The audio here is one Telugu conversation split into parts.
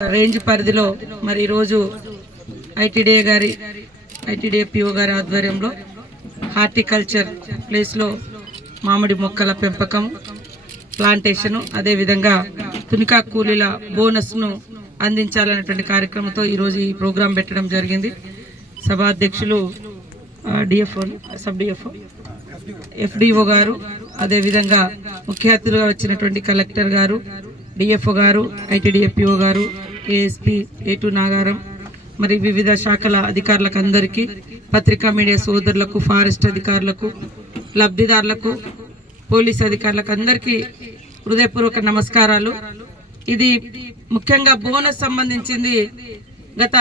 రేంజ్ పరిధిలో మరి ఈరోజు ఐటీడీఏ గారి ఐటీడీఏ పిఓ గారి ఆధ్వర్యంలో హార్టికల్చర్ ప్లేస్లో మామిడి మొక్కల పెంపకం ప్లాంటేషన్ అదేవిధంగా తునికా కూలీల బోనస్ను అందించాలనేటువంటి కార్యక్రమంతో ఈరోజు ఈ ప్రోగ్రాం పెట్టడం జరిగింది. సభాధ్యక్షులు డిఎఫ్ఓ సబ్ డిఎఫ్ఓ ఎఫ్డిఓ గారు అదేవిధంగా ముఖ్య అతిథులుగా వచ్చినటువంటి కలెక్టర్ గారు డిఎఫ్ఓ గారు ఐటీడీఎఫ్పిఓ గారు ఏఎస్పి ఏటు నాగారం మరి వివిధ శాఖల అధికారులకు అందరికీ పత్రికా మీడియా సోదరులకు ఫారెస్ట్ అధికారులకు లబ్ధిదారులకు పోలీస్ అధికారులకు అందరికీ హృదయపూర్వక నమస్కారాలు. ఇది ముఖ్యంగా బోనస్ సంబంధించింది గత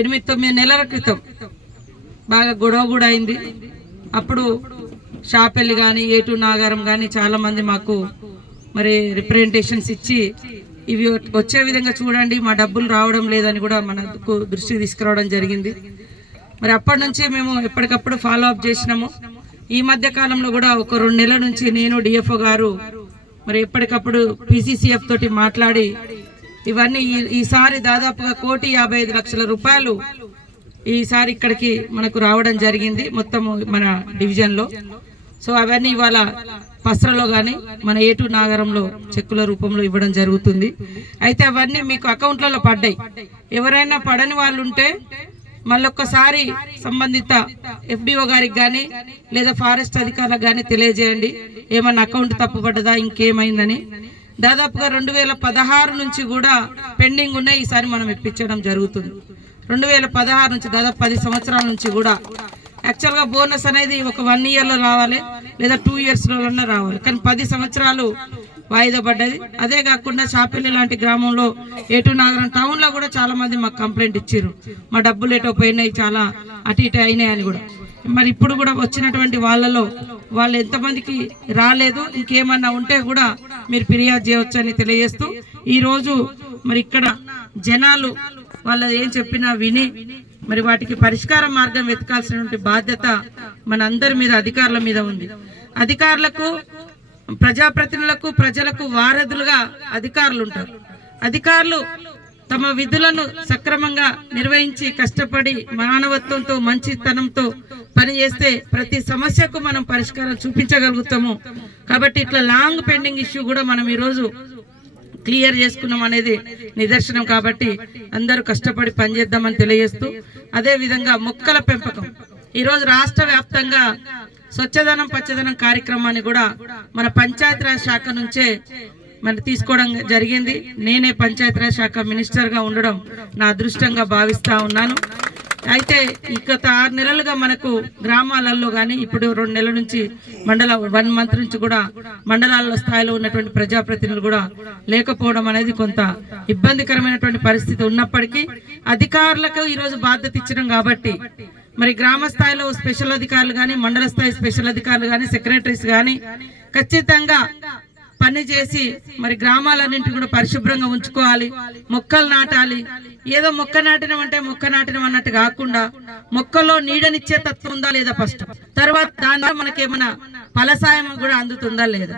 ఎనిమిది తొమ్మిది నెలల క్రితం. బాగా గొడవ కూడా అయింది. అప్పుడు షాపెల్లి కానీ ఏటు నాగారం కానీ చాలామంది మాకు మరి రిప్రజెంటేషన్స్ ఇచ్చి ఇవి వచ్చే విధంగా చూడండి మా డబ్బులు రావడం లేదని కూడా మనకు దృష్టికి తీసుకురావడం జరిగింది. మరి అప్పటి నుంచే మేము ఎప్పటికప్పుడు ఫాలో అప్ చేసినాము. ఈ మధ్య కాలంలో కూడా ఒక రెండు నెలల నుంచి నేను డిఎఫ్ఓ గారు మరి ఎప్పటికప్పుడు పిసిసిఎఫ్ తోటి మాట్లాడి ఇవన్నీ ఈ- ఈసారి దాదాపుగా కోటి యాభై ఐదు లక్షల రూపాయలు ఈసారి ఇక్కడికి మనకు రావడం జరిగింది మొత్తము మన డివిజన్లో. సో అవన్నీ ఇవాళ పసరలో కానీ మన ఏటూ నాగరంలో చెక్కుల రూపంలో ఇవ్వడం జరుగుతుంది. అయితే అవన్నీ మీకు అకౌంట్లలో పడ్డాయి. ఎవరైనా పడని వాళ్ళు ఉంటే మళ్ళొక్కసారి సంబంధిత ఎఫ్డిఓ గారికి కానీ లేదా ఫారెస్ట్ అధికారులకు కానీ తెలియజేయండి. ఏమన్నా అకౌంట్ తప్పుపడ్డదా ఇంకేమైందని. దాదాపుగా రెండు వేల పదహారు నుంచి కూడా పెండింగ్ ఉన్నాయి. ఈసారి మనం ఇప్పించడం జరుగుతుంది. రెండు వేల పదహారు నుంచి దాదాపు పది సంవత్సరాల నుంచి కూడా. యాక్చువల్గా బోనస్ అనేది ఒక వన్ ఇయర్లో రావాలి. లేదా టూ ఇయర్స్లోనన్నా రావాలి. కానీ పది సంవత్సరాలు వాయిదా పడ్డది. అదే కాకుండా షాపెల్లి లాంటి గ్రామంలో ఏటు నాగరం టౌన్లో కూడా చాలామంది మాకు కంప్లైంట్ ఇచ్చారు. మా డబ్బులు ఏటో పోయినాయి చాలా అటు ఇటు అయినాయి అని కూడా. మరి ఇప్పుడు కూడా వచ్చినటువంటి వాళ్ళలో వాళ్ళు ఎంతమందికి రాలేదు ఇంకేమన్నా ఉంటే కూడా మీరు ఫిర్యాదు చేయవచ్చు అని తెలియజేస్తూ ఈరోజు మరి ఇక్కడ జనాలు వాళ్ళు ఏం చెప్పినా విని మరి వాటికి పరిష్కార మార్గం వెతకాల్సినటువంటి బాధ్యత మన అందరి మీద అధికారుల మీద ఉంది. అధికారులకు ప్రజాప్రతినిధులకు ప్రజలకు వారధులుగా అధికారులు ఉంటారు అధికారులు తమ విధులను సక్రమంగా నిర్వహించి కష్టపడి మానవత్వంతో మంచితనంతో పనిచేస్తే ప్రతి సమస్యకు మనం పరిష్కారం చూపించగలుగుతాము. కాబట్టి ఇట్లా లాంగ్ పెండింగ్ ఇష్యూ కూడా మనం ఈరోజు క్లియర్ చేసుకున్నాం అనేది నిదర్శనం కాబట్టి అందరూ కష్టపడి పనిచేద్దామని తెలియజేస్తూ అదే విధంగా మొక్కల పెంపకం. ఈరోజు రాష్ట్ర వ్యాప్తంగా స్వచ్ఛదనం పచ్చదనం కార్యక్రమాన్ని కూడా మన పంచాయతీరాజ్ శాఖ నుంచే మరి తీసుకోవడం జరిగింది. నేనే పంచాయతీరాజ్ శాఖ మినిస్టర్గా ఉండడం నా అదృష్టంగా భావిస్తూ ఉన్నాను. అయితే గత ఆరు నెలలుగా మనకు గ్రామాలలో కానీ ఇప్పుడు రెండు నెలల నుంచి మండల వన్ మంత్ నుంచి కూడా మండలాల స్థాయిలో ఉన్నటువంటి ప్రజాప్రతినిధులు కూడా లేకపోవడం అనేది కొంత ఇబ్బందికరమైనటువంటి పరిస్థితి ఉన్నప్పటికీ అధికారులకు ఈరోజు బాధ్యత ఇచ్చినాం కాబట్టి మరి గ్రామ స్థాయిలో స్పెషల్ అధికారులు కానీ మండల స్థాయి స్పెషల్ అధికారులు కానీ సెక్రటరీస్ కానీ ఖచ్చితంగా పని చేసి మరి గ్రామాలన్నింటినీ కూడా పరిశుభ్రంగా ఉంచుకోవాలి మొక్కలు నాటాలి ఏదో మొక్క నాటినం అంటే మొక్క నాటినం అన్నట్టు కాకుండా మొక్కలో నీడనిచ్చే తత్వం ఉందా లేదా ఫస్ట్ తర్వాత దాని మనకేమైనా ఫలసాయం కూడా అందుతుందా లేదా?